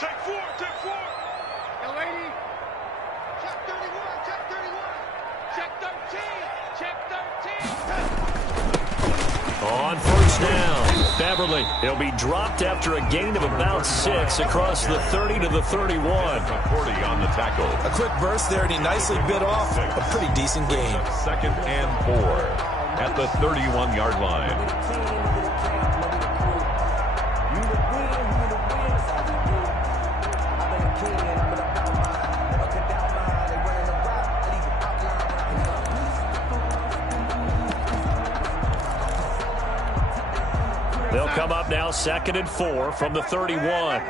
Check 4, check 4. Yo, 80. Check 31, check 31. Check 13, check 13. On first down, Beverly. He'll be dropped after a gain of about 6 across the 30 to the 31. 40 on the tackle. A quick burst there, and he nicely bit off a pretty decent gain. 2nd and 4 at the 31-yard line. They'll come up now 2nd and 4 from the 31.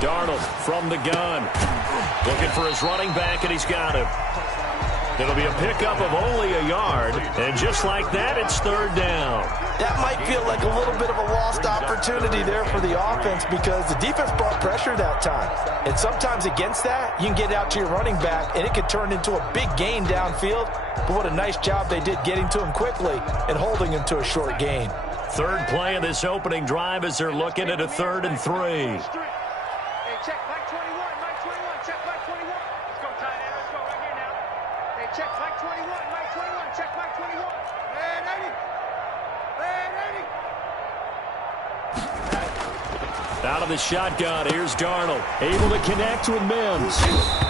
Darnold from the gun. Looking for his running back, and he's got him. It'll be a pickup of only a yard, and just like that, it's 3rd down. That might feel like a little bit of a lost opportunity there for the offense because the defense brought pressure that time. And sometimes against that, you can get out to your running back, and it could turn into a big gain downfield. But what a nice job they did getting to him quickly and holding him to a short gain. 3rd play of this opening drive as they're looking at a 3rd and 3. Check Mike 21, Mike 21, check Mike 21. Let's go, tight end, let's go right here now. Hey, check Mike 21, Mike 21, check Mike 21. And 80. Out of the shotgun, here's Darnold. Able to connect with Mims.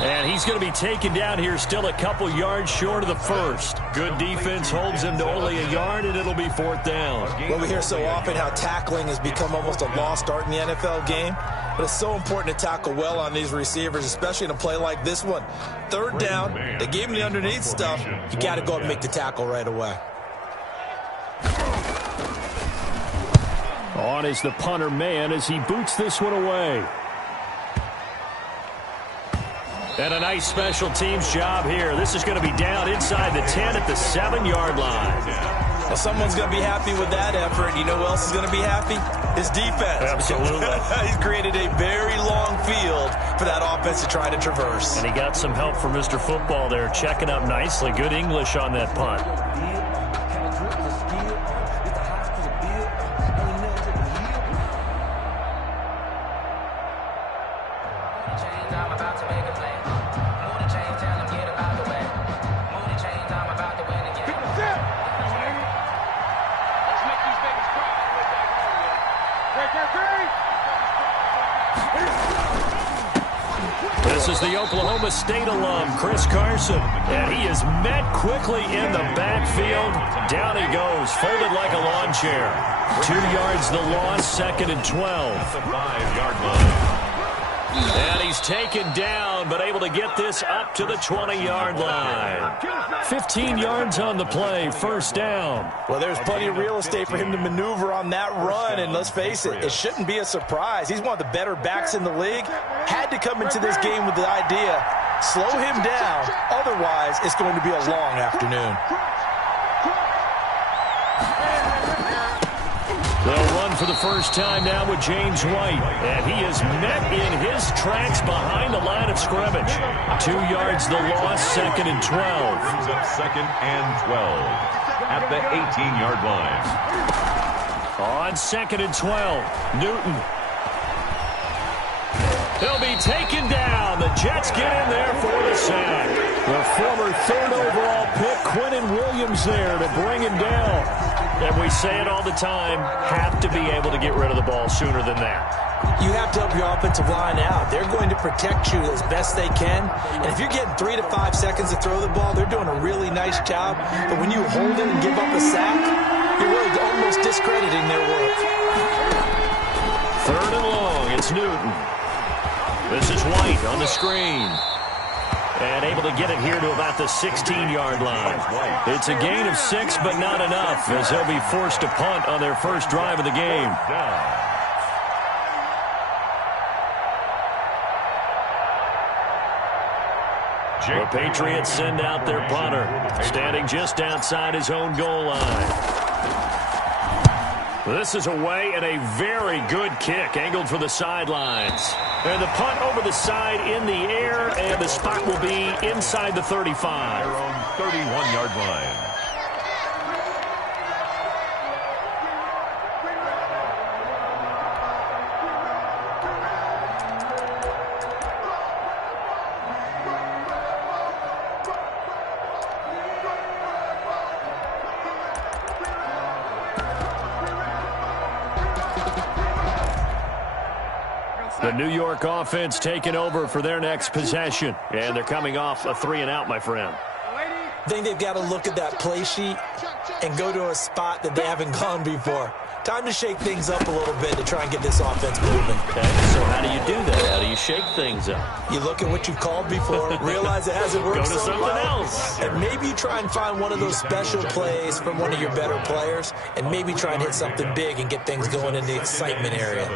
And he's going to be taken down here still a couple yards short of the 1st. Good defense holds him to only a yard, and it'll be 4th down. Well, we hear so often how tackling has become almost a lost art in the NFL game. But it's so important to tackle well on these receivers, especially in a play like this one. 3rd down, they gave him the underneath stuff. You got to go up and make the tackle right away. On is the punter man as he boots this one away. And a nice special teams job here. This is going to be down inside the 10 at the 7-yard line. Well, someone's going to be happy with that effort. You know who else is going to be happy? His defense. Absolutely. He's created a very long field for that offense to try to traverse. And he got some help from Mr. Football there, checking up nicely. Good English on that punt. This is the Oklahoma State alum, Chris Carson, and he is met quickly in the backfield. Down he goes, folded like a lawn chair. 2 yards the loss, 2nd and 12. At the 5-yard line. And he's taken down, but able to get this up to the 20-yard line. 15 yards on the play, 1st down. Well, there's plenty of real estate for him to maneuver on that run, and let's face it, it shouldn't be a surprise. He's one of the better backs in the league. Had to come into this game with the idea, slow him down, otherwise it's going to be a long afternoon. They'll run for the first time now with James White, and he is met in his tracks behind the line of scrimmage. 2 yards the loss, 2nd and 12. Brings up 2nd and 12 at the 18-yard line. On 2nd and 12, Newton. He'll be taken down. The Jets get in there for the sack. The former 3rd overall pick, Quinnen Williams, there to bring him down. And we say it all the time, have to be able to get rid of the ball sooner than that. You have to help your offensive line out. They're going to protect you as best they can. And if you're getting 3 to 5 seconds to throw the ball, they're doing a really nice job. But when you hold it and give up a sack, you're really almost discrediting their work. 3rd and long, it's Newton. This is White on the screen. And able to get it here to about the 16-yard line. It's a gain of 6, but not enough, as they'll be forced to punt on their first drive of the game. The Patriots send out their punter, standing just outside his own goal line. This is away and a very good kick angled for the sidelines. And the punt over the side in the air, and the spot will be inside the 35. Their own 31-yard line. The New York offense taking over for their next possession. And they're coming off a 3-and-out, my friend. I think they've got to look at that play sheet and go to a spot that they haven't gone before. Time to shake things up a little bit to try and get this offense moving. Okay, so how do you do that? How do you shake things up? You look at what you've called before, realize it hasn't worked Go to so something well, else. and maybe you try and find one of those special plays from one of your better players, and maybe try and hit something big and get things going in the excitement area.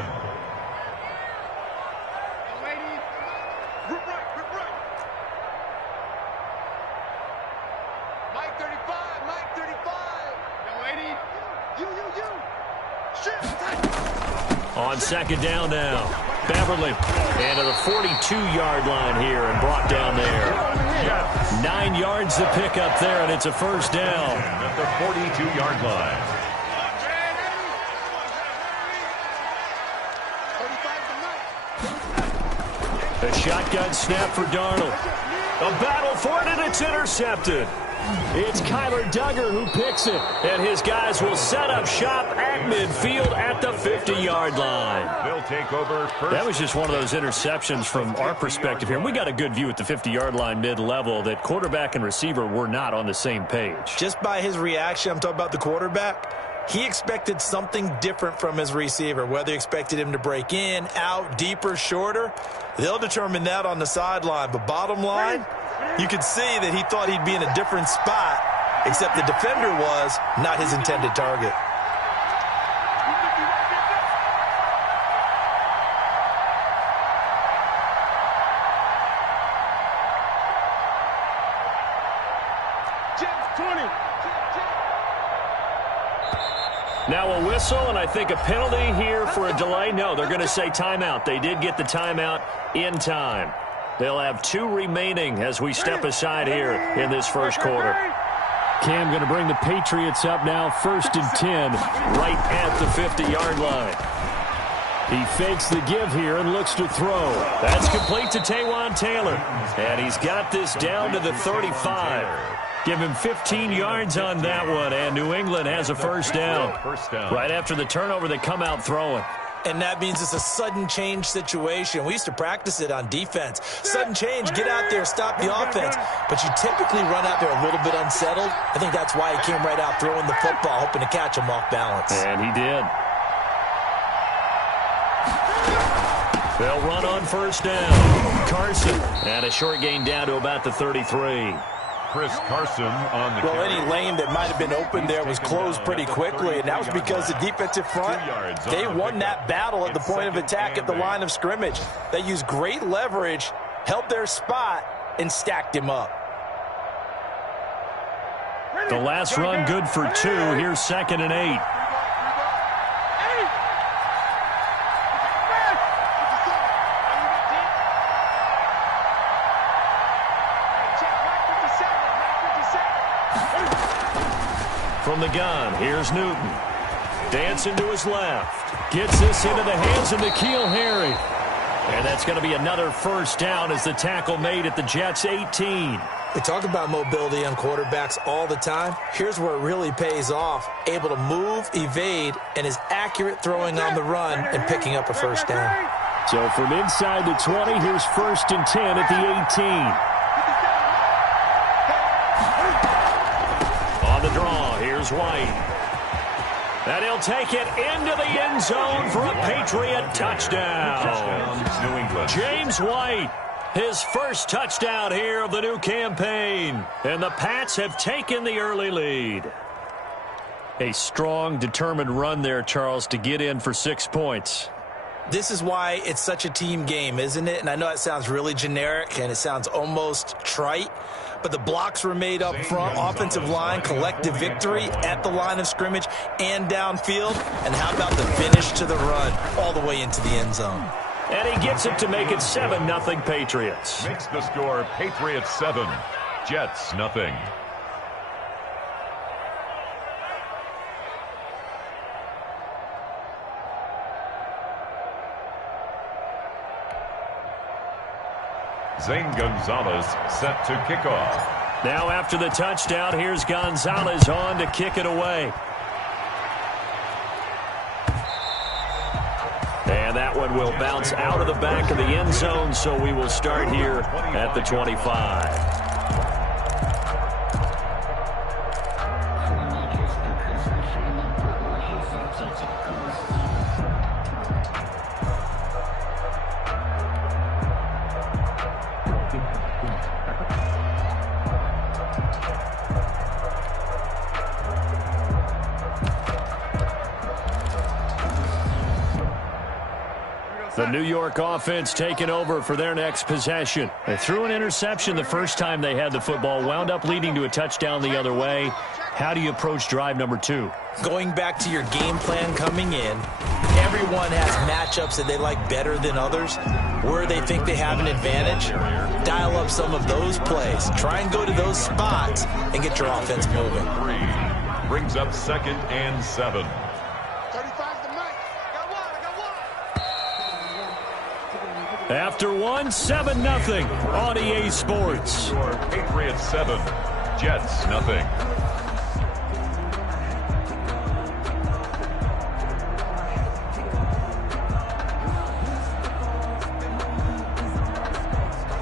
On second down now, Beverly, and to the 42-yard line here and brought down there. 9 yards to pick up there, and it's a first down. At the 42-yard line. A shotgun snap for Darnold. A battle for it, and it's intercepted. It's Kyler Duggar who picks it, and his guys will set up shop at midfield at the 50-yard line. They'll take over first. That was just one of those interceptions from our perspective here. We got a good view at the 50-yard line mid-level that quarterback and receiver were not on the same page. Just by his reaction, I'm talking about the quarterback, he expected something different from his receiver, whether he expected him to break in, out, deeper, shorter. They'll determine that on the sideline. But bottom line, you could see that he thought he'd be in a different spot, except the defender was not his intended target. Now a whistle, and I think a penalty here for a delay. No, they're going to say timeout. They did get the timeout in time. They'll have 2 remaining as we step aside here in this first quarter. Cam going to bring the Patriots up now, 1st and 10, right at the 50-yard line. He fakes the give here and looks to throw. That's complete to Taywan Taylor. And he's got this down to the 35. Give him 15 yards on that one, and New England has a first down. Right after the turnover, they come out throwing. And that means it's a sudden change situation. We used to practice it on defense. Sudden change, get out there, stop the offense. But you typically run out there a little bit unsettled. I think that's why he came right out throwing the football, hoping to catch him off balance. And he did. They'll run on first down. Carson, and a short gain down to about the 33. Chris Carson on the Well, carry. any lane that might have been open there was closed pretty quickly, and that was because the defensive front, they won that battle at the point of attack at the line of scrimmage. They used great leverage, held their spot, and stacked him up. The last run good for 2. Here's 2nd and 8. From the gun, here's Newton. Dancing to his left. Gets this into the hands of N'Keal Harry. And that's going to be another first down as the tackle made at the Jets' 18. We talk about mobility on quarterbacks all the time. Here's where it really pays off. Able to move, evade, and is accurate throwing on the run and picking up a first down. So from inside the 20, here's 1st and 10 at the 18. On the draw, here's White. And he'll take it into the end zone for a Patriot touchdown. New England. James White, his first touchdown here of the new campaign. And the Pats have taken the early lead. A strong, determined run there, Charles, to get in for 6 points. This is why it's such a team game, isn't it? And I know it sounds really generic and it sounds almost trite, but the blocks were made up front, offensive line, collective victory at the line of scrimmage and downfield. And how about the finish to the run all the way into the end zone? And he gets it to make it 7-0 Patriots. Makes the score Patriots 7, Jets nothing. Zane Gonzalez set to kick off. Now after the touchdown, here's Gonzalez on to kick it away. And that one will bounce out of the back of the end zone, so we will start here at the 25. The New York offense taking over for their next possession. They threw an interception the first time they had the football, wound up leading to a touchdown the other way. How do you approach drive number 2? Going back to your game plan coming in, everyone has matchups that they like better than others. Where they think they have an advantage, dial up some of those plays. Try and go to those spots and get your offense moving. Brings up 2nd and 7. After one, 7-0 on EA Sports. Patriots 7, Jets nothing.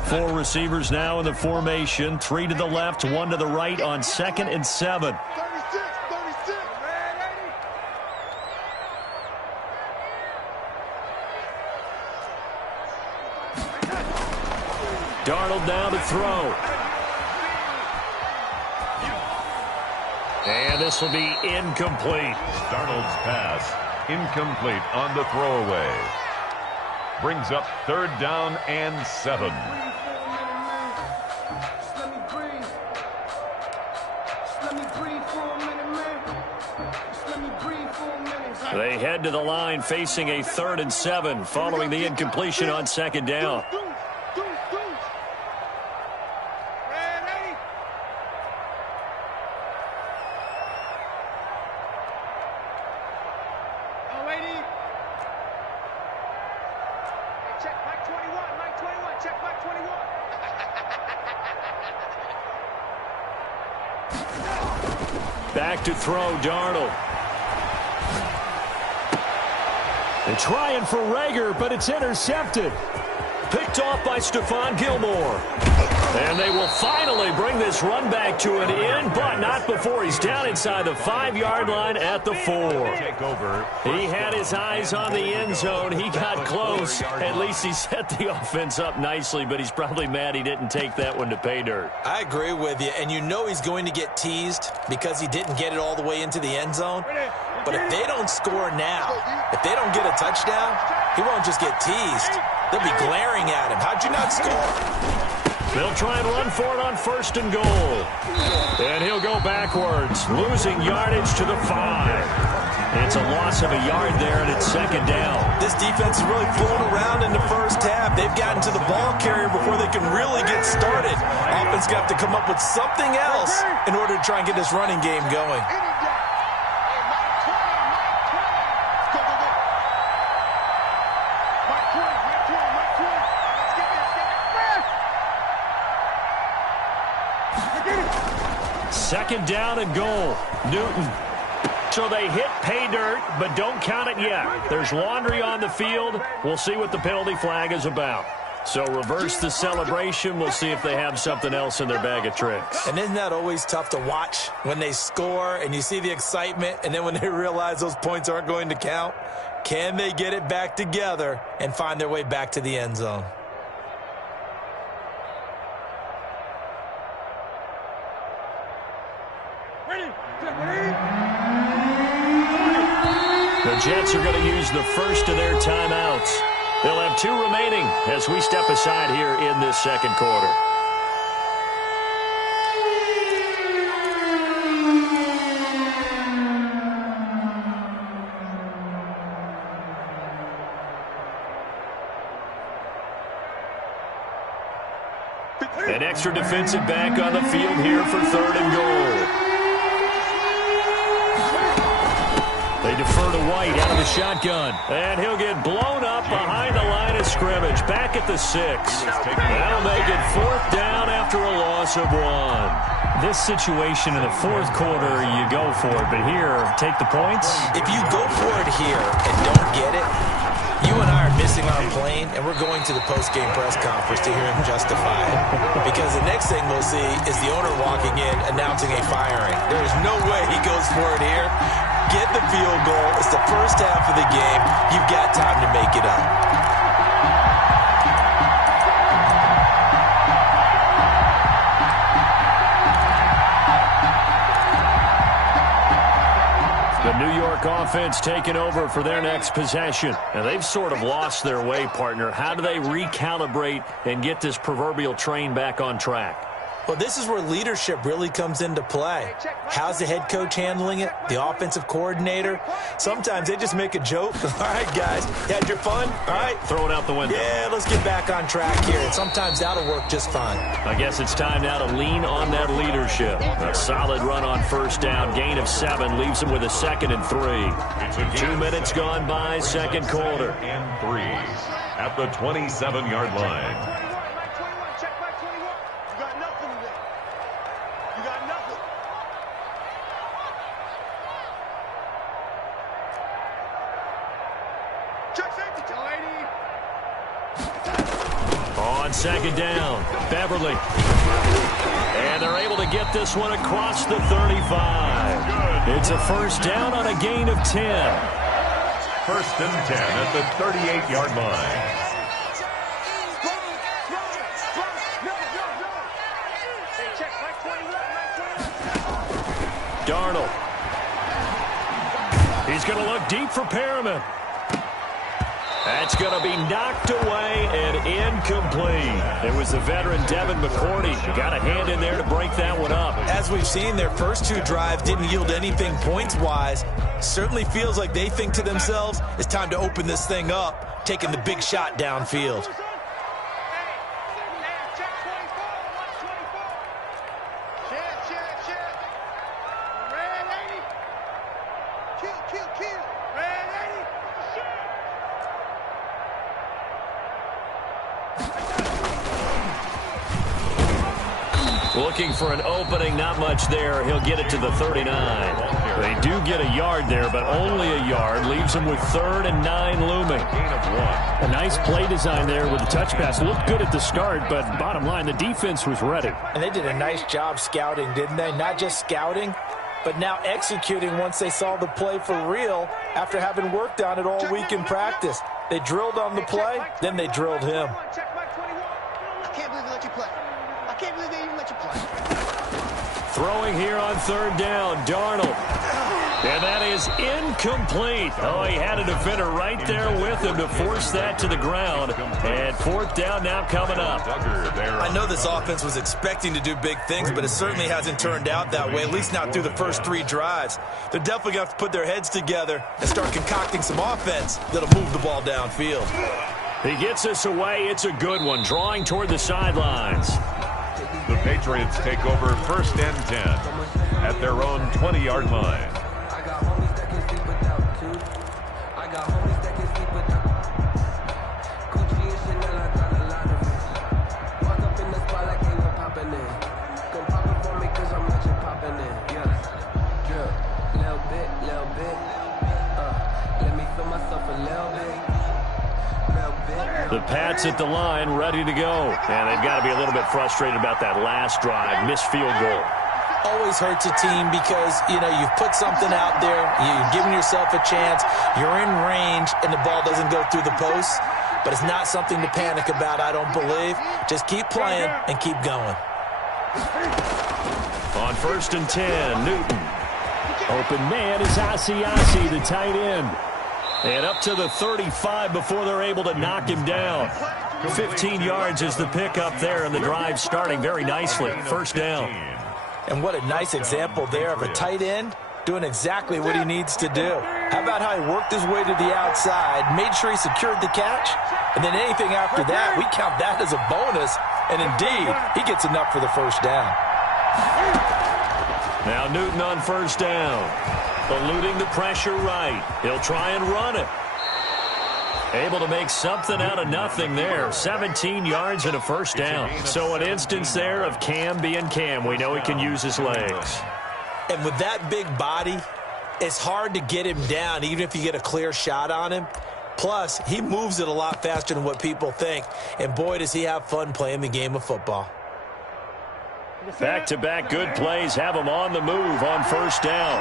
Four receivers now in the formation. 3 to the left, 1 to the right on 2nd and 7. Darnold now to throw. And this will be incomplete. Darnold's pass incomplete on the throwaway. Brings up 3rd down and 7. They head to the line facing a 3rd and 7 following the incompletion on 2nd down. Back to throw, Darnold. They're trying for Rager, but it's intercepted. Picked off by Stephon Gilmore. And they will finally bring this run back to an end, but not before he's down inside the 5-yard line at the 4. He had his eyes on the end zone. He got close. At least he set the offense up nicely, but he's probably mad he didn't take that one to pay dirt. I agree with you, and you know he's going to get teased because he didn't get it all the way into the end zone. But if they don't score now, if they don't get a touchdown, he won't just get teased. They'll be glaring at him. How'd you not score? They'll try and run for it on 1st and goal. And he'll go backwards, losing yardage to the 5. It's a loss of a yard there, and it's 2nd down. This defense is really flown around in the first half. They've gotten to the ball carrier before they can really get started. Offense got to come up with something else in order to try and get this running game going. Second down and goal. Newton. So they hit pay dirt, but don't count it yet. There's laundry on the field. We'll see what the penalty flag is about. So reverse the celebration. We'll see if they have something else in their bag of tricks. And isn't that always tough to watch when they score and you see the excitement, and then when they realize those points aren't going to count? Can they get it back together and find their way back to the end zone? The Jets are going to use the first of their timeouts. They'll have 2 remaining as we step aside here in this second quarter. An extra defensive back on the field here for 3rd and goal. They defer to White out of the shotgun. And he'll get blown up behind the line of scrimmage. Back at the 6. That'll make it 4th down after a loss of 1. This situation in the 4th quarter, you go for it. But here, take the points. If you go for it here and don't get it, you and I are missing our plane, and we're going to the post-game press conference to hear him justify it. Because the next thing we'll see is the owner walking in announcing a firing. There is no way he goes for it here. Get the field goal. It's the first half of the game. You've got time to make it up. The New York offense taking over for their next possession. And they've sort of lost their way, partner. How do they recalibrate and get this proverbial train back on track? Well, this is where leadership really comes into play. How's the head coach handling it? The offensive coordinator? Sometimes they just make a joke. All right, guys, you had your fun? All right. Throw it out the window. Yeah, let's get back on track here. And sometimes that'll work just fine. I guess it's time now to lean on that leadership. A solid run on 1st down. Gain of 7 leaves them with a 2nd and 3. 2 minutes gone by, second quarter. And 3 at the 27-yard line. On 2nd down, Beverly. And they're able to get this one across the 35. It's a 1st down on a gain of 10. 1st and 10 at the 38-yard line. Darnold. He's going to look deep for Perriman. That's going to be knocked away and incomplete. It was the veteran Devin McCourty. Got a hand in there to break that one up. As we've seen, their first 2 drives didn't yield anything points-wise. Certainly feels like they think to themselves, it's time to open this thing up, taking the big shot downfield. Looking for an opening, not much there. He'll get it to the 39. They do get a yard there, but only a yard. Leaves them with 3rd and 9 looming. Gain of 1. A nice play design there with the touch pass. Looked good at the start, but bottom line, the defense was ready. And they did a nice job scouting, didn't they? Not just scouting, but now executing once they saw the play for real after having worked on it all week in practice. They drilled on the play, then they drilled him. I can't believe they let you play. I can't believe they even let you play. Throwing here on 3rd down, Darnold. And that is incomplete. Oh, he had a defender right there with him to force that to the ground. And 4th down now coming up. I know this offense was expecting to do big things, but it certainly hasn't turned out that way, at least not through the first 3 drives. They're definitely going to have to put their heads together and start concocting some offense that'll move the ball downfield. He gets us away. It's a good one, drawing toward the sidelines. The Patriots take over 1st and 10 at their own 20-yard line. The Pats at the line, ready to go. And they've got to be a little bit frustrated about that last drive, missed field goal. Always hurts a team because, you know, you've put something out there, you've given yourself a chance, you're in range, and the ball doesn't go through the posts. But it's not something to panic about, I don't believe. Just keep playing and keep going. On 1st and 10, Newton. Open man is Asiasi, the tight end. And up to the 35 before they're able to knock him down. 15 yards is the pickup there, and the drive starting very nicely. First down. And what a nice example there of a tight end doing exactly what he needs to do. How about how he worked his way to the outside, made sure he secured the catch, and then anything after that, we count that as a bonus. And indeed, he gets enough for the first down. Now Newton on first down. Eluding the pressure right. He'll try and run it. Able to make something out of nothing there. 17 yards and a first down. So an instance there of Cam being Cam. We know he can use his legs. And with that big body, it's hard to get him down, even if you get a clear shot on him. Plus, he moves it a lot faster than what people think. And boy, does he have fun playing the game of football. Back-to-back good plays have him on the move on first down.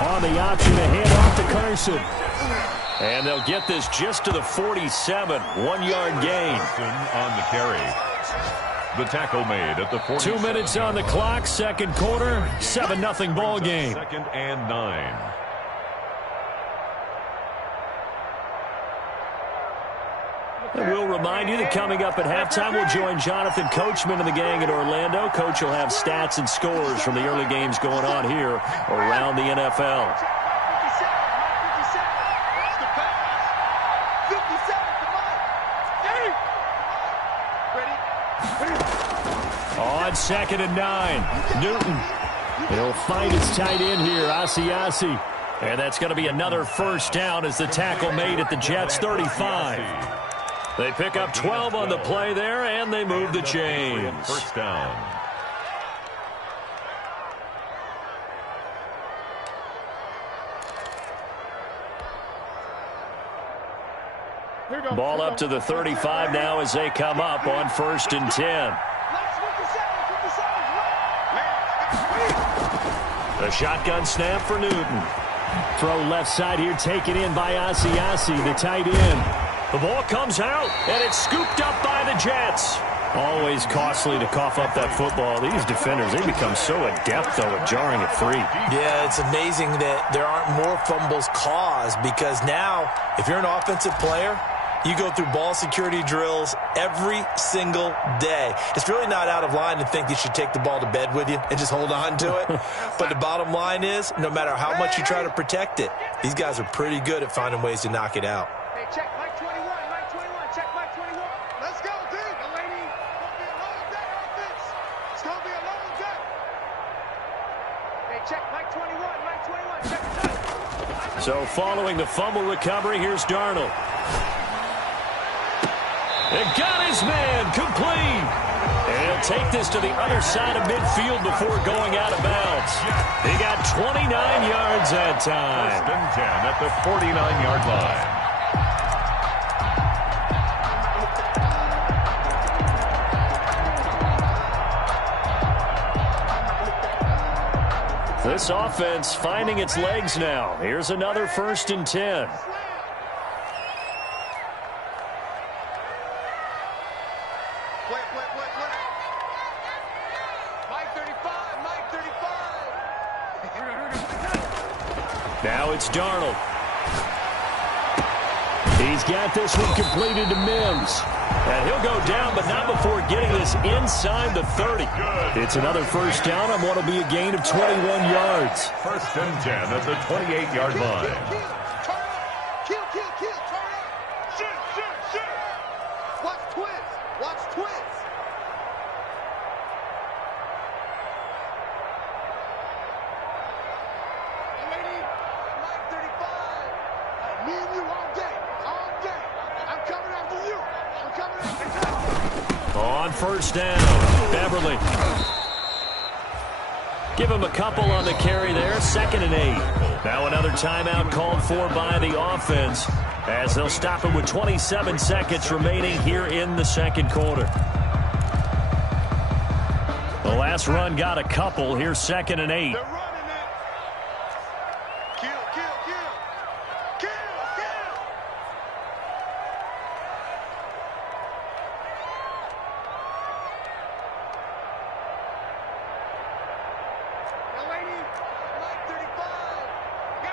On the option to hand off to Carson. And they'll get this just to the 47. 1-yard gain. On the carry. The tackle made at the 40. 2 minutes on the clock, second quarter, 7-0 ball game. Second and 9. And we'll remind you that coming up at halftime, we'll join Jonathan Coachman and the gang in Orlando. Coach will have stats and scores from the early games going on here around the NFL. 57, On second and 9, Newton. He'll find his tight end here, Asiasi. And that's going to be another first down as the tackle made at the Jets' 35. They pick up 12 on the play there, and they move the chains. First down. Ball up to the 35 now as they come up on first and 10. A shotgun snap for Newton. Throw left side here, taken in by Asiasi, the tight end. The ball comes out, and it's scooped up by the Jets. Always costly to cough up that football. These defenders, they become so adept, though, at jarring at 3. Yeah, it's amazing that there aren't more fumbles caused, because now, if you're an offensive player, you go through ball security drills every single day. It's really not out of line to think you should take the ball to bed with you and just hold on to it. But the bottom line is, no matter how much you try to protect it, these guys are pretty good at finding ways to knock it out. Hey, check Mike 21, Mike 21, check Mike 21. Let's go, dude. Delaney, it's going to be a long day, offense. It's going to be a long day. Hey, check Mike 21, Mike 21, check it. So following the fumble recovery, here's Darnold. It got his man complete. And he'll take this to the other side of midfield before going out of bounds. He got 29 yards that time. First and 10 at the 49-yard line. This offense finding its legs now. Here's another first and 10. Now it's Darnold. He's got this one completed to Mims. And he'll go down, but not before getting this inside the 30. It's another first down on what will be a gain of 21 yards. First and 10 at the 28-yard line. Kill, turn up. Shoot. Watch twist. Lady, Mike 35. Me and you all day. I'm coming after you. On first down, Beverly. Give him a couple on the carry there, second and 8. Now another timeout called for by the offense as they'll stop him with 27 seconds remaining here in the second quarter. The last run got a couple. Here's second and 8. They're running it. Kill. Delaney, Mike 35.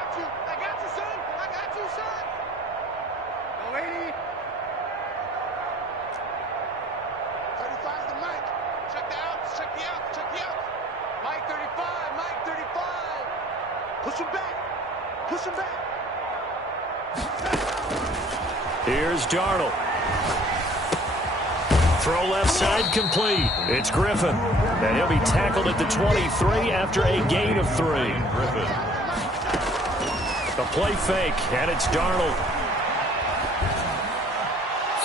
Push him back. Push him back. Here's Darnold. Throw left side complete. It's Griffin. And he'll be tackled at the 23 after a gain of 3. Griffin. The play fake, and it's Darnold.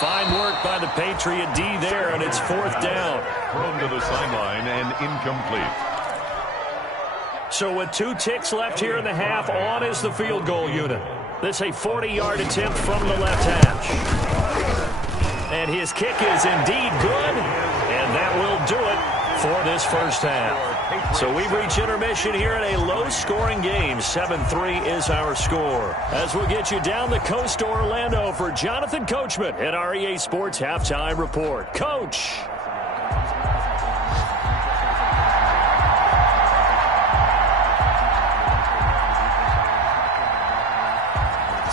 Fine work by the Patriot D there, and it's 4th down. Thrown to the sideline and incomplete. So with 2 ticks left here in the half, on is the field goal unit. This a 40-yard attempt from the left hash. And his kick is indeed good, and that will do it for this first half. So we've reached intermission here in a low-scoring game. 7-3 is our score. As we'll get you down the coast to Orlando for Jonathan Coachman at our EA Sports Halftime Report. Coach.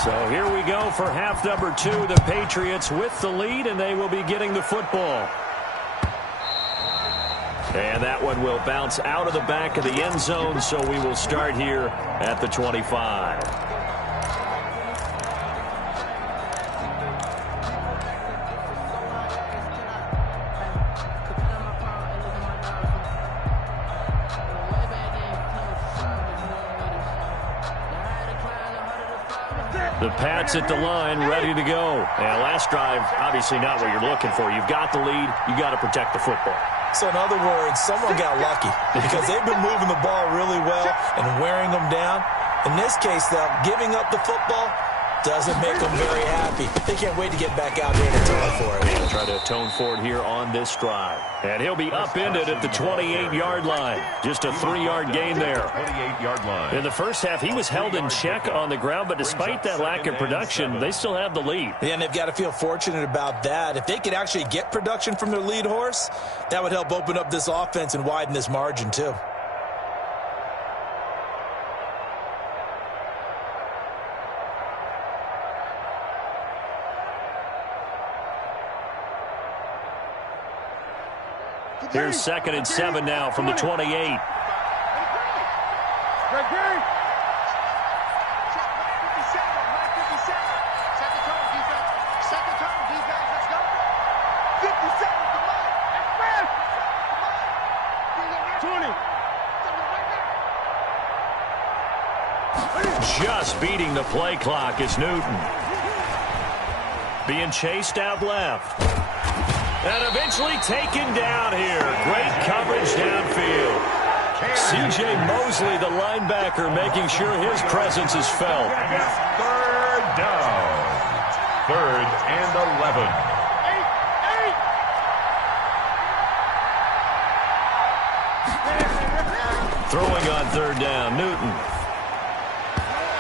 So here we go for half number 2. The Patriots with the lead, and they will be getting the football. And that one will bounce out of the back of the end zone, so we will start here at the 25. The Pats at the line, ready to go. And last drive, obviously not what you're looking for. You've got the lead. You got to protect the football. So in other words, someone got lucky because they've been moving the ball really well and wearing them down. In this case, though, giving up the football doesn't make them very happy. They can't wait to get back out there and atone for it. He'll try to atone for it here on this drive. And he'll be upended at the 28-yard line. Just a 3-yard gain there. 28-yard line. In the first half, he was held in check on the ground, but despite that lack of production, they still have the lead. Yeah, and they've got to feel fortunate about that. If they could actually get production from their lead horse, that would help open up this offense and widen this margin, too. Here's 2nd and 7 now from the 28. Greg, Greg. Check 57, 57. Set the tone, defense. Set the tone, defense. Let's go. 57, come on. Come on. 20. Just beating the play clock is Newton. Being chased out left. And eventually taken down here. Great coverage downfield. C.J. Mosley, the linebacker, making sure his presence is felt. 3rd down. 3rd and 11. Throwing on 3rd down, Newton.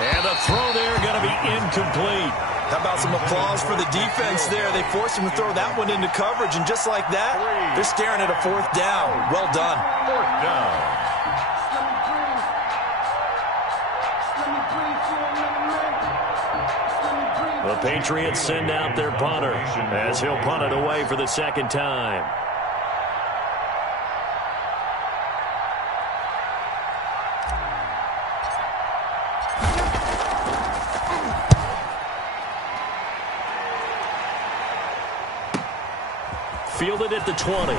And the throw there going to be incomplete. How about some applause for the defense there? They forced him to throw that one into coverage, and just like that, they're staring at a 4th down. Well done. 4th down. The Patriots send out their punter as he'll punt it away for the 2nd time. Fielded at the 20.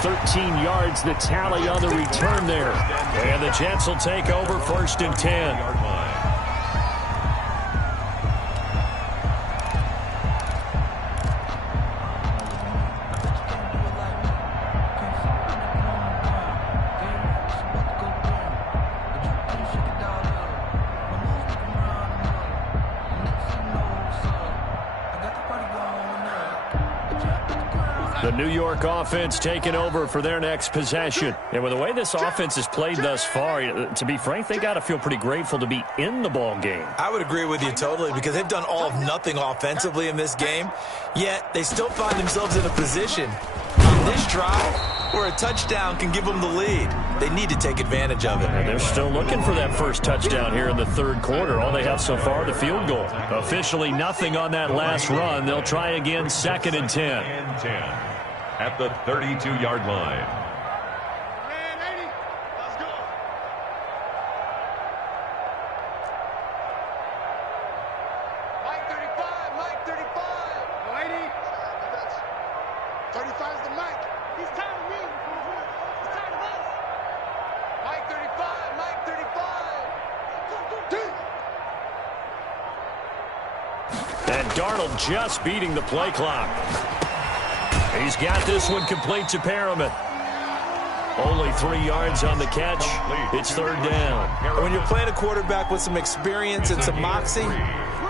13 yards the tally on the return there. And the Jets will take over 1st and 10. The New York offense taking over for their next possession. And with the way this offense has played thus far, to be frank, they got to feel pretty grateful to be in the ball game. I would agree with you totally because they've done all of nothing offensively in this game, yet they still find themselves in a position on this drive where a touchdown can give them the lead. They need to take advantage of it. And they're still looking for that first touchdown here in the 3rd quarter. All they have so far, the field goal. Officially nothing on that last run. They'll try again 2nd and 10. And 10 at the 32-yard line. Man, 80. Let's go. 35 is the mic. He's tired of me. He's tired of us. Mike 35. Mike 35. And Darnold just beating the play clock. He's got this one complete to Perriman. Only 3 yards on the catch. It's third down. When you're playing a quarterback with some experience and some moxie,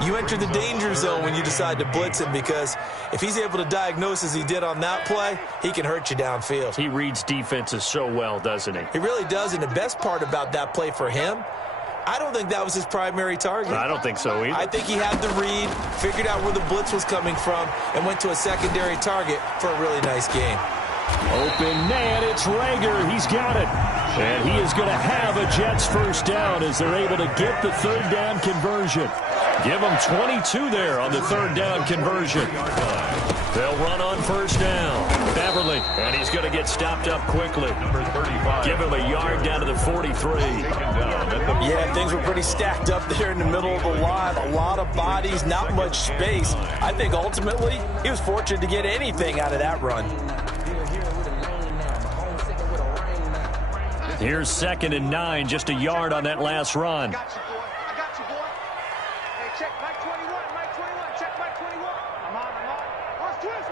you enter the danger zone when you decide to blitz him, because if he's able to diagnose as he did on that play, he can hurt you downfield. He reads defenses so well, doesn't he? He really does, and the best part about that play for him, I don't think that was his primary target. I don't think so either. I think he had the read, figured out where the blitz was coming from, and went to a secondary target for a really nice game. Open man, it's Rager. He's got it. And he is going to have a Jets first down as they're able to get the third down conversion. Give them 22 there on the third down conversion. They'll run on first down. Beverly, and he's going to get stopped up quickly. Number 35. Give him a yard down to the 43. Yeah, things were pretty stacked up there in the middle of the line. A lot of bodies, not much space. I think ultimately he was fortunate to get anything out of that run. Here's 2nd and 9, just a yard on that last run. I got you, boy. Hey, check Mike 21. Mike 21. Check Mike 21. I'm on. Watch twist.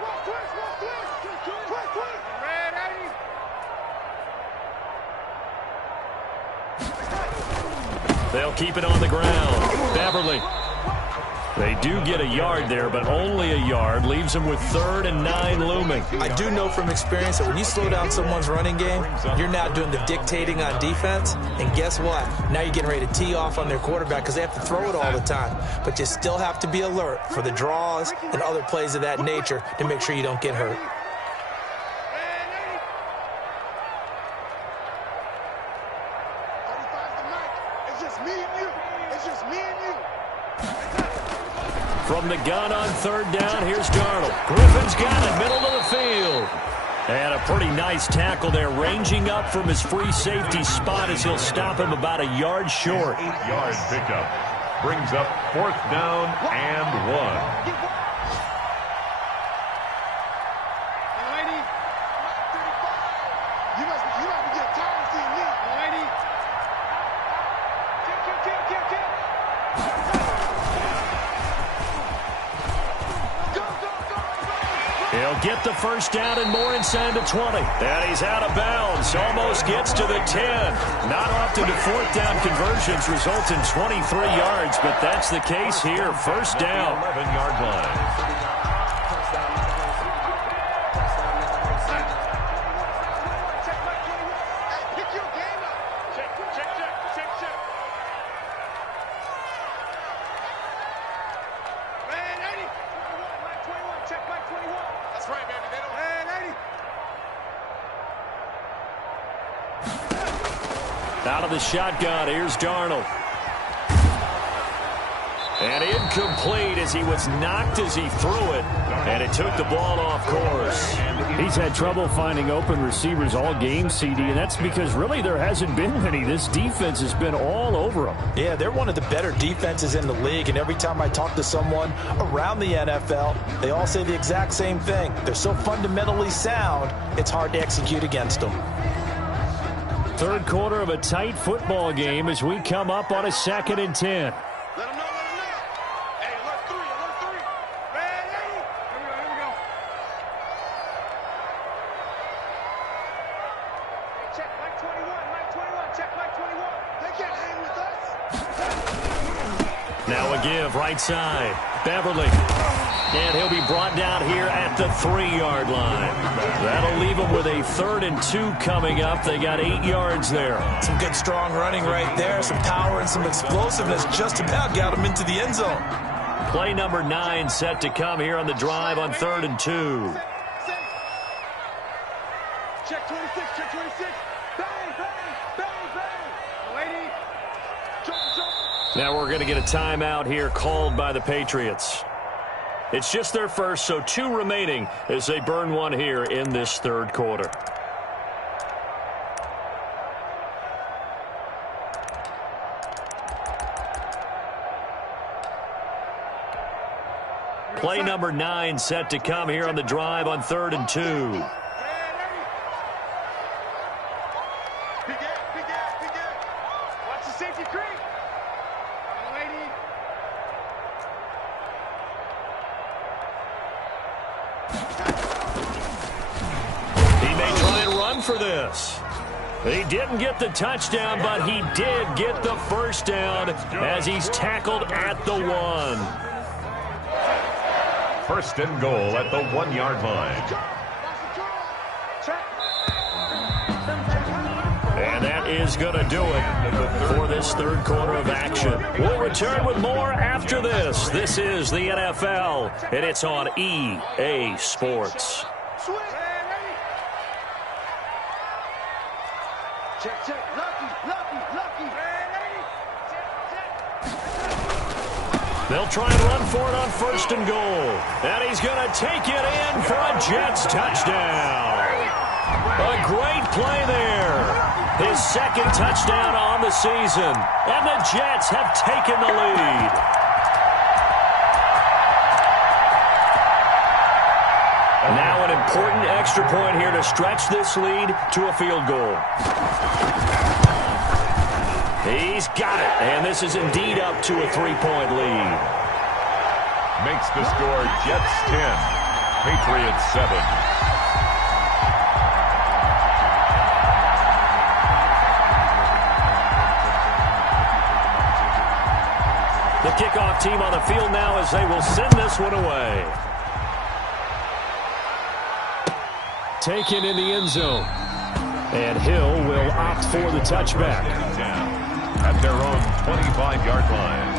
Red 80. They'll keep it on the ground. Beverly. They do get a yard there, but only a yard. Leaves them with 3rd and 9 looming. I do know from experience that when you slow down someone's running game, you're now doing the dictating on defense. And guess what? Now you're getting ready to tee off on their quarterback because they have to throw it all the time. But you still have to be alert for the draws and other plays of that nature to make sure you don't get hurt. From the gun on third down, here's Darnold. Griffin's got it, middle of the field. And a pretty nice tackle there, ranging up from his free safety spot as he'll stop him about a yard short. 8-yard pickup. Brings up 4th down and 1. He'll get the first down and more inside the 20. And he's out of bounds. Almost gets to the 10. Not often do 4th down conversions result in 23 yards, but that's the case here. First down. 11-yard line. Out of the shotgun, here's Darnold. And incomplete as he was knocked as he threw it. And it took the ball off course. He's had trouble finding open receivers all game, CD, and that's because really there hasn't been many. This defense has been all over him. Yeah, they're one of the better defenses in the league, and every time I talk to someone around the NFL, they all say the exact same thing. They're so fundamentally sound, it's hard to execute against them. Third quarter of a tight football game as we come up on a 2nd and 10. Let him know. Hey, alert 3. Red 80. Here we go. Hey, check Mike 21. Check Mike 21. They can't hang with us. Now a give, right side. Beverly. And he'll be brought down here at the 3-yard line. That'll leave him with a 3rd and 2 coming up. They got 8 yards there. Some good, strong running right there. Some power and some explosiveness just about got him into the end zone. Play number 9 set to come here on the drive on 3rd and 2. Check 26. Bang. Lady. Jump. Now we're going to get a timeout here called by the Patriots. It's just their first, so 2 remaining as they burn one here in this third quarter. Play number 9 set to come here on the drive on 3rd and 2. Watch the safety creep. He may try and run for this. He didn't get the touchdown, but he did get the first down as he's tackled at the 1. 1st and goal at the 1-yard line. And that is going to do it for this 3rd quarter of action. We'll return with more after this. This is the NFL, and it's on EA Sports. Check. Lucky. They'll try and run for it on 1st and goal. And he's going to take it in for a Jets touchdown. A great play there. His 2nd touchdown on the season. And the Jets have taken the lead. Now an important extra point here to stretch this lead to a field goal. He's got it, and this is indeed up to a 3-point lead. Makes the score Jets 10, Patriots 7. The kickoff team on the field now as they will send this one away. Taken in the end zone. And Hill will opt for the touchback. At their own 25-yard line.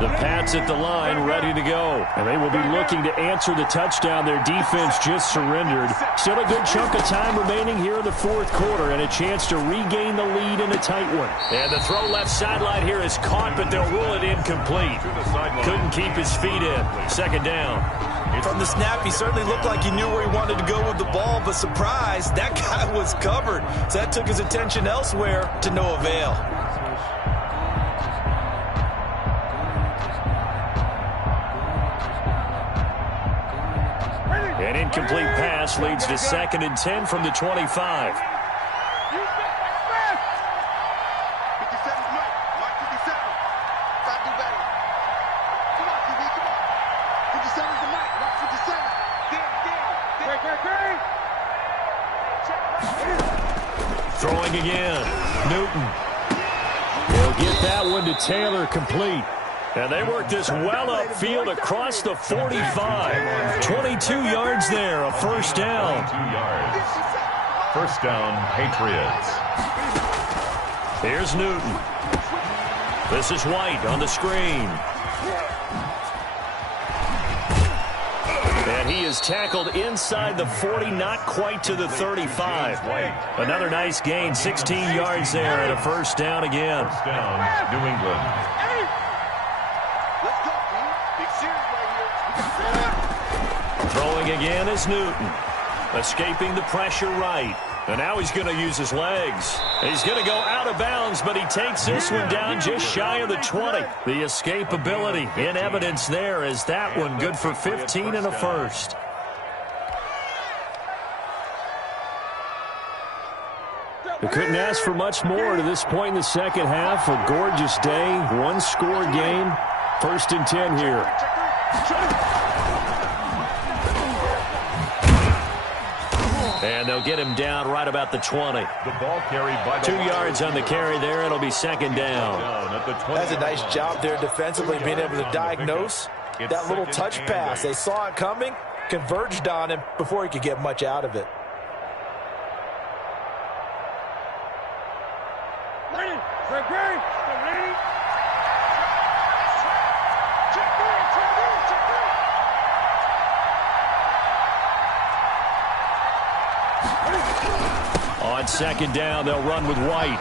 The Pats at the line, ready to go. And they will be looking to answer the touchdown. Their defense just surrendered. Still a good chunk of time remaining here in the 4th quarter and a chance to regain the lead in a tight one. And the throw left sideline here is caught, but they'll rule it incomplete. Couldn't keep his feet in. 2nd down. From the snap, he certainly looked like he knew where he wanted to go with the ball, but surprise, that guy was covered. So that took his attention elsewhere to no avail. An incomplete pass leads to 2nd and 10 from the 25. Throwing again. Newton. He'll get that one to Taylor, complete. And they work this well upfield across the 45. 22 yards there, a 1st down. 2 yards. 1st down, Patriots. Here's Newton. This is White on the screen. And he is tackled inside the 40, not quite to the 35. Another nice gain, 16 yards there, and a 1st down again. 1st down, New England. Throwing again is Newton. Escaping the pressure right. And now he's going to use his legs. He's going to go out of bounds, but he takes this one down just shy of the 20. The escapability in evidence there is that one good for 15 and a 1st. They couldn't ask for much more to this point in the 2nd half. A gorgeous day, 1-score game. 1st and 10 here. And they'll get him down right about the 20. The ball carried by 2 yards on the carry there. It'll be 2nd down. That's a nice job there defensively, being able to diagnose that little touch pass. They saw it coming, converged on him before he could get much out of it. On 2nd down, they'll run with White.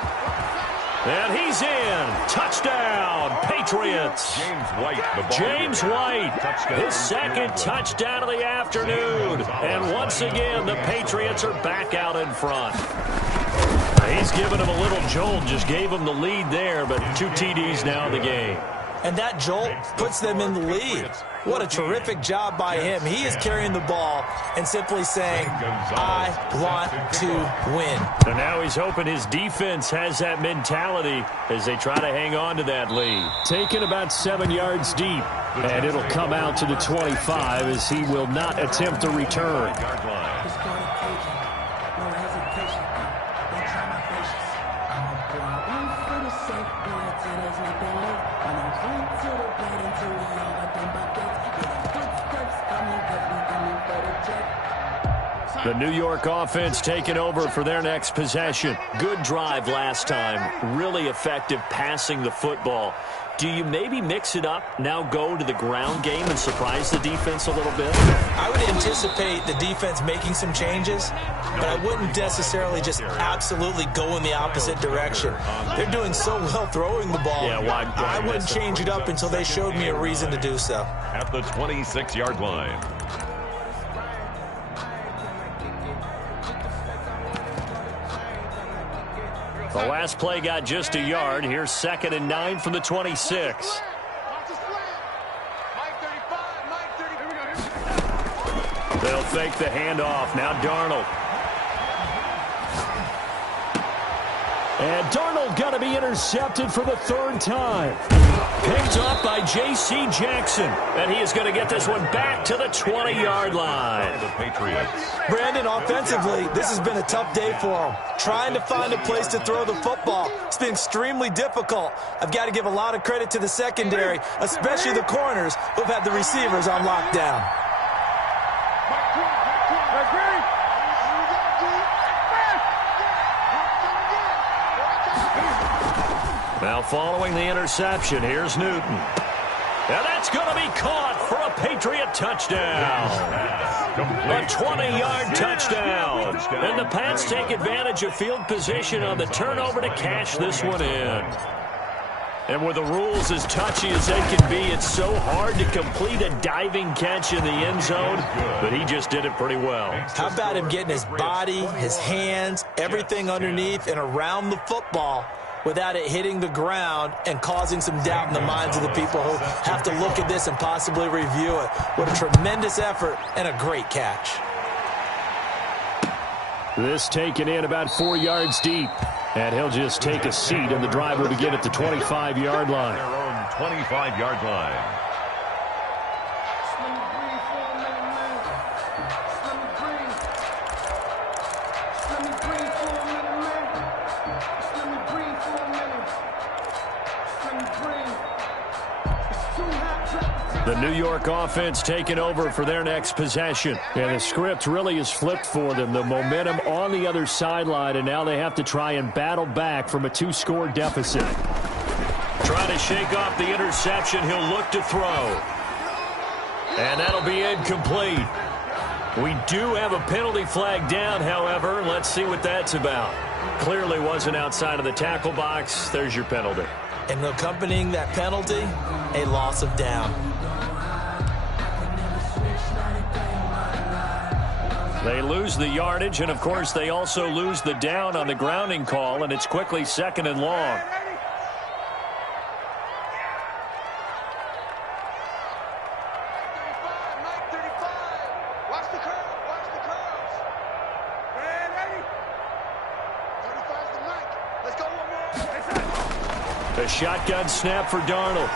And he's in. Touchdown, Patriots. James White, his second touchdown of the afternoon. And once again, the Patriots are back out in front. He's given him a little jolt, just gave him the lead there, but 2 TDs now in the game. And that jolt puts them in the lead. What a terrific job by him. He is carrying the ball and simply saying, I want to win. And now he's hoping his defense has that mentality as they try to hang on to that lead. Taken about 7 yards deep, and it'll come out to the 25 as he will not attempt a return. The New York offense taking over for their next possession. Good drive last time. Really effective passing the football. Do you maybe mix it up, now go to the ground game and surprise the defense a little bit? I would anticipate the defense making some changes, but I wouldn't necessarily just absolutely go in the opposite direction. They're doing so well throwing the ball. Yeah, why I wouldn't change it up until they showed me a reason to do so. At the 26-yard line. The last play got just a yard. Here's 2nd and 9 from the 26. They'll fake the handoff. Now Darnold. And Darnold got to be intercepted for the 3rd time. Picked up by J.C. Jackson. And he is going to get this one back to the 20-yard line. The Patriots. Brandon, offensively, this has been a tough day for him. Trying to find a place to throw the football. It's been extremely difficult. I've got to give a lot of credit to the secondary, especially the corners who've had the receivers on lockdown. Now following the interception, here's Newton. And that's going to be caught for a Patriot touchdown. A 20-yard touchdown. And the Pats take advantage of field position on the turnover to cash this one in. And with the rules as touchy as they can be, it's so hard to complete a diving catch in the end zone, but he just did it pretty well. How about him getting his body, his hands, everything underneath and around the football without it hitting the ground and causing some doubt in the minds of the people who have to look at this and possibly review it. What a tremendous effort and a great catch. This taken in about 4 yards deep. And he'll just take a seat, and the drive will begin at the 25-yard line. Their own 25-yard line. The New York offense taking over for their next possession. And the script really is flipped for them. The momentum on the other sideline, and now they have to try and battle back from a 2-score deficit. Trying to shake off the interception. He'll look to throw. And that'll be incomplete. We do have a penalty flag down, however. Let's see what that's about. Clearly wasn't outside of the tackle box. There's your penalty. And accompanying that penalty, a loss of down. They lose the yardage, and, of course, they also lose the down on the grounding call, and it's quickly 2nd and long. A shotgun snap for Darnold.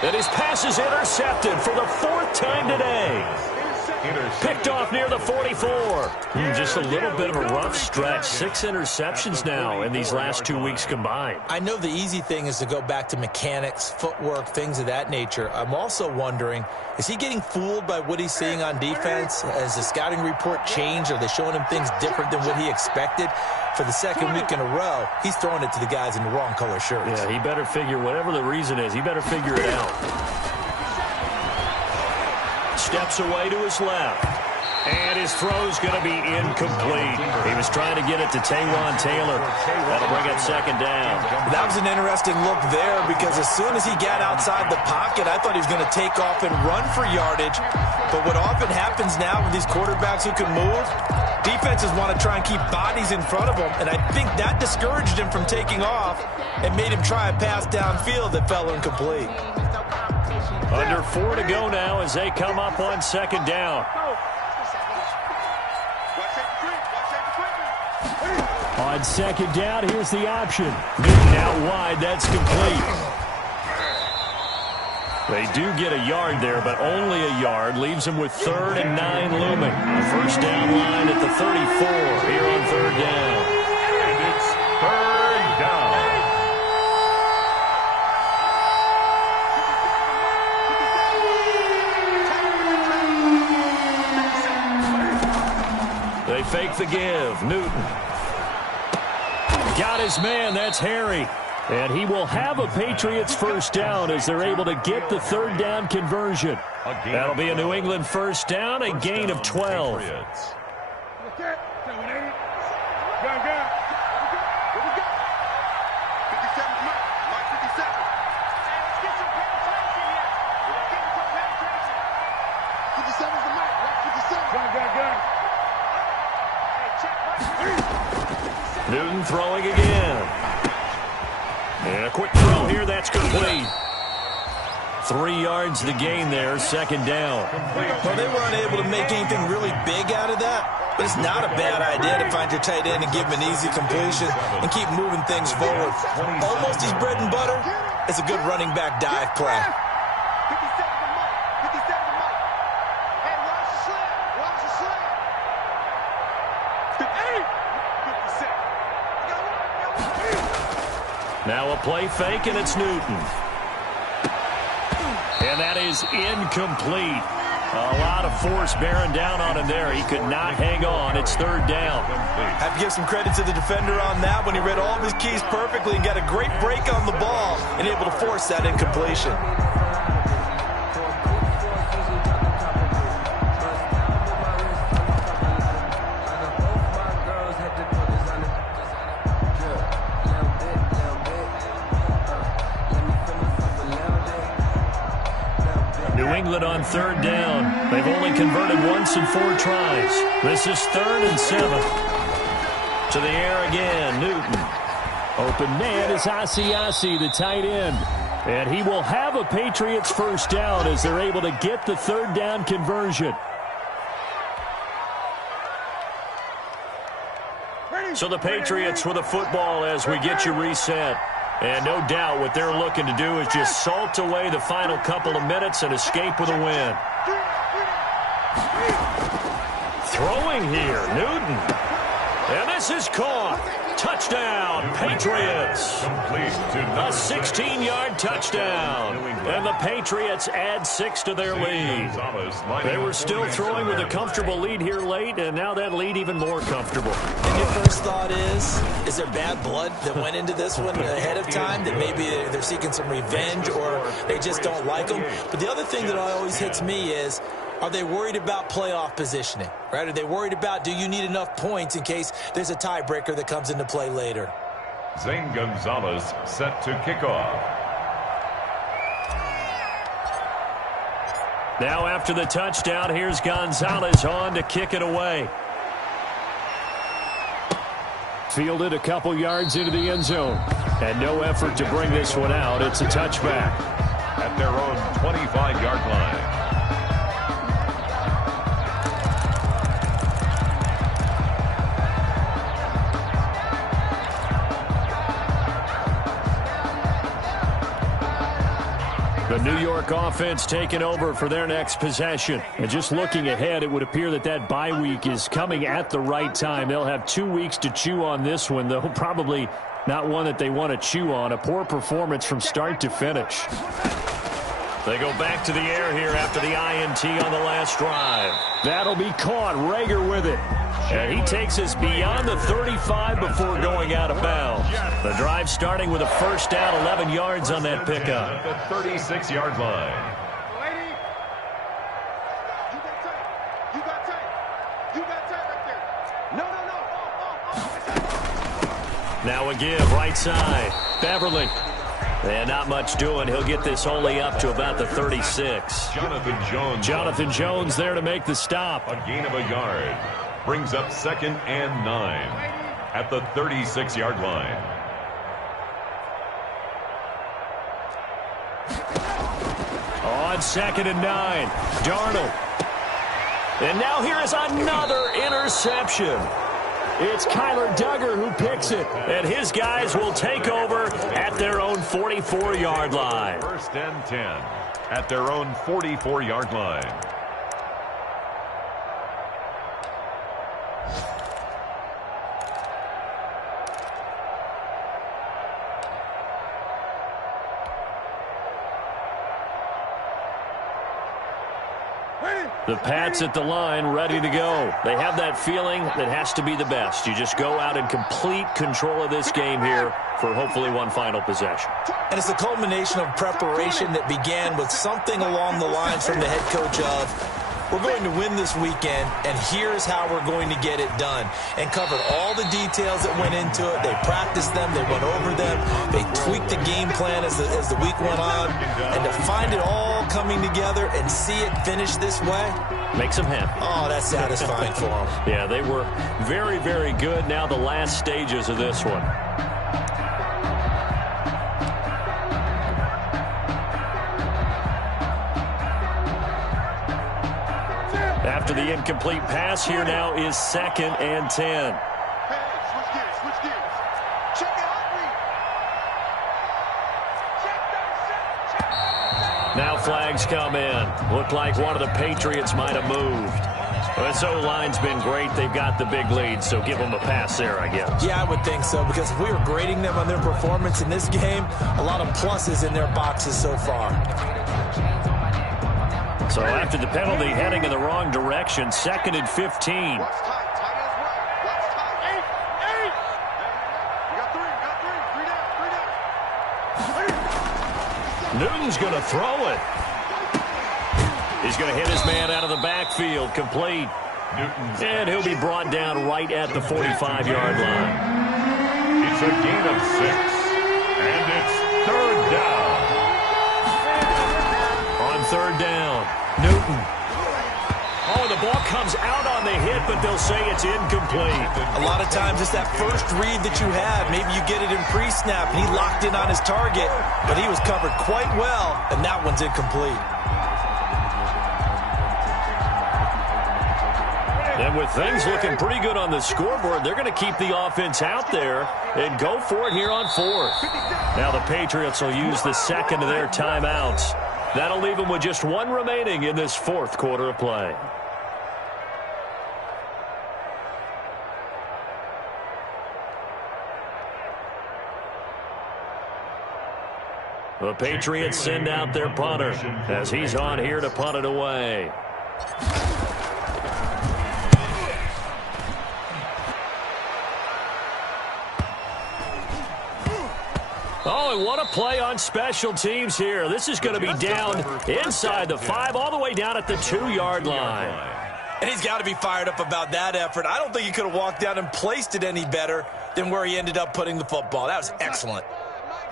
And his pass is intercepted for the 4th time today. Picked off near the 44. Just a little bit of a rough stretch. 6 interceptions now in these last 2 weeks combined. I know the easy thing is to go back to mechanics, footwork, things of that nature. I'm also wondering, is he getting fooled by what he's seeing on defense? Has the scouting report changed? Are they showing him things different than what he expected? For the 2nd week in a row, he's throwing it to the guys in the wrong color shirts. Yeah, he better figure, whatever the reason is, he better figure it out. Steps away to his left. And his throw's going to be incomplete. He was trying to get it to Taywan Taylor. That'll bring it second down. That was an interesting look there because as soon as he got outside the pocket, I thought he was going to take off and run for yardage. But what often happens now with these quarterbacks who can move, defenses want to try and keep bodies in front of them, and I think that discouraged him from taking off and made him try a pass downfield that fell incomplete. Under 4 to go now as they come up on second down. On second down, here's the option. Newton out wide, that's complete. They do get a yard there, but only a yard. Leaves them with 3rd and 9 looming. The first down line at the 34 here on 3rd down. And it's 3rd down. They fake the give. Newton. Got his man. That's Harry. And he will have a Patriots first down as they're able to get the 3rd down conversion. That'll be a New England first down, a gain of 12. Newton throwing again. And a quick throw here, that's complete. 3 yards the gain there, second down. Well, they were unable to make anything really big out of that, but it's not a bad idea to find your tight end and give him an easy completion and keep moving things forward. Almost his bread and butter. It's a good running back dive play. Now a play fake, and it's Newton. And that is incomplete. A lot of force bearing down on him there. He could not hang on. It's 3rd down. Have to give some credit to the defender on that when he read all of his keys perfectly and got a great break on the ball and able to force that incompletion. New England on 3rd down. They've only converted once in 4 tries. This is 3rd and 7. To the air again, Newton. Open man is Asiasi, the tight end. And he will have a Patriots first down as they're able to get the 3rd down conversion. So the Patriots with a football as we get you reset. And no doubt what they're looking to do is just salt away the final couple of minutes and escape with a win. Throwing here, Newton. And this is caught. Touchdown, Patriots. A 16-yard touchdown. And the Patriots add 6 to their lead. They were still throwing with a comfortable lead here late, and now that lead even more comfortable. And your first thought is there bad blood that went into this one ahead of time, that maybe they're seeking some revenge or they just don't like them? But the other thing that always hits me is, are they worried about playoff positioning, right? Are they worried about, do you need enough points in case there's a tiebreaker that comes into play later? Zane Gonzalez set to kick off. Now after the touchdown, here's Gonzalez on to kick it away. Fielded a couple yards into the end zone. And no effort to bring this one out. It's a touchback. At their own 25-yard line. The New York offense taking over for their next possession. And just looking ahead, it would appear that that bye week is coming at the right time. They'll have 2 weeks to chew on this one, though probably not one that they want to chew on. A poor performance from start to finish. They go back to the air here after the INT on the last drive. That'll be caught. Rager with it. And he takes us beyond the 35 before going out of bounds. The drive starting with a first down, 11 yards on that pickup. At the 36-yard line. Now a give, right side. Beverly. And not much doing. He'll get this only up to about the 36. Jonathan Jones there to make the stop. A gain of a yard. Brings up 2nd and 9 at the 36-yard line. On 2nd and 9, Darnold. And now here is another interception. It's Kyler Duggar who picks it, and his guys will take over at their own 44-yard line. 1st and 10 at their own 44-yard line. The Pats at the line, ready to go. They have that feeling that has to be the best. You just go out in complete control of this game here for hopefully one final possession. And it's a culmination of preparation that began with something along the lines from the head coach of, we're going to win this weekend, and here's how we're going to get it done. And covered all the details that went into it. They practiced them. They went over them. They tweaked the game plan as the week went on. And to find it all coming together and see it finish this way, makes them happy. Oh, that's satisfying for them. Yeah, they were very, very good. Now the last stages of this one. After the incomplete pass, here now is 2nd and 10. Switch gears. Check it out. Now flags come in. Looked like one of the Patriots might have moved. Well, this O-line's been great. They've got the big lead, so give them a pass there, I guess. Yeah, I would think so, because if we were grading them on their performance in this game, a lot of pluses in their boxes so far. So after the penalty, heading in the wrong direction, 2nd and 15. Newton's going to throw it. He's going to hit his man out of the backfield, complete. And he'll be brought down right at the 45-yard line. It's a gain of 6, and it's 3rd down. On 3rd down, Newton. Oh, the ball comes out on the hit, but they'll say it's incomplete. A lot of times it's that first read that you have. Maybe you get it in pre-snap, and he locked in on his target, but he was covered quite well, and that one's incomplete. And with things looking pretty good on the scoreboard, they're going to keep the offense out there and go for it here on 4th. Now the Patriots will use the second of their timeouts. That'll leave them with just one remaining in this 4th quarter of play. The Patriots send out their punter as he's on here to punt it away. Oh, and what a play on special teams here. This is going to be down inside the 5, all the way down at the 2-yard line. And he's got to be fired up about that effort. I don't think he could have walked down and placed it any better than where he ended up putting the football. That was excellent.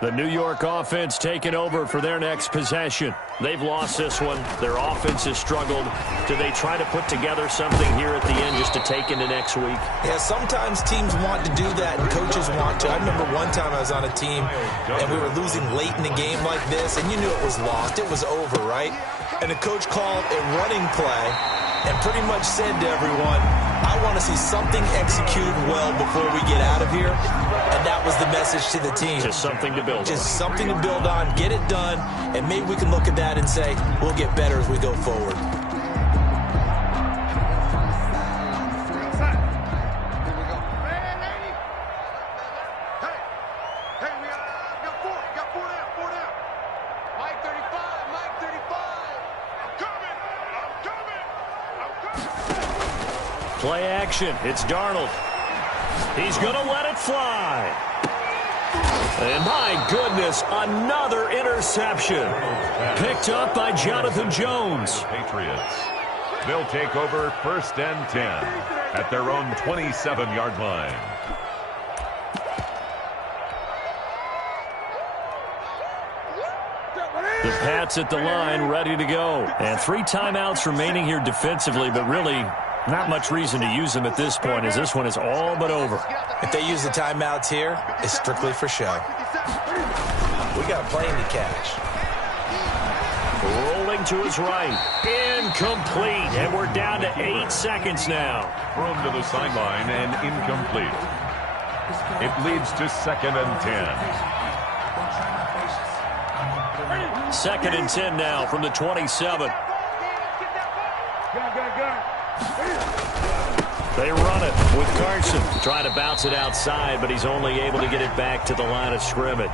The New York offense taking over for their next possession. They've lost this one. Their offense has struggled. Do they try to put together something here at the end just to take into next week? Yeah, sometimes teams want to do that and coaches want to. I remember one time I was on a team and we were losing late in the game like this, and you knew it was lost. It was over, right? And the coach called a running play and pretty much said to everyone, I want to see something executed well before we get out of here. And that was the message to the team. Just something to build on. Just something to build on, get it done, and maybe we can look at that and say, we'll get better as we go forward. Play action. It's Darnold. He's going to let it fly. And my goodness, another interception. Picked up by Jonathan Jones. Patriots. They'll take over 1st and 10 at their own 27-yard line. The Pats at the line, ready to go. And 3 timeouts remaining here defensively, but really not much reason to use them at this point, as this one is all but over. If they use the timeouts here, it's strictly for show. We got a plane to catch. Rolling to his right. Incomplete. And we're down to 8 seconds now. Thrown to the sideline and incomplete. It leads to 2nd and 10. 2nd and 10 now from the 27. They run it with Carson. Trying to bounce it outside, but he's only able to get it back to the line of scrimmage.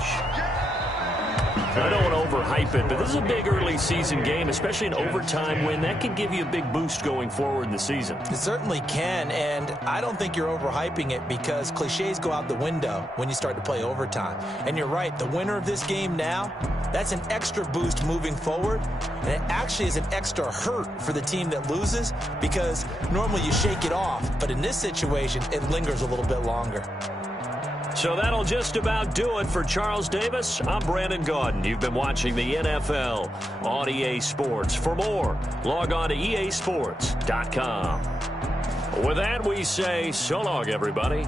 I don't want to overhype it, but this is a big early season game, especially an overtime win. That can give you a big boost going forward in the season. It certainly can, and I don't think you're overhyping it because cliches go out the window when you start to play overtime. And you're right, the winner of this game now, that's an extra boost moving forward, and it actually is an extra hurt for the team that loses because normally you shake it off, but in this situation, it lingers a little bit longer. So that'll just about do it for Charles Davis. I'm Brandon Gaudin. You've been watching the NFL on EA Sports. For more, log on to easports.com. With that, we say so long, everybody.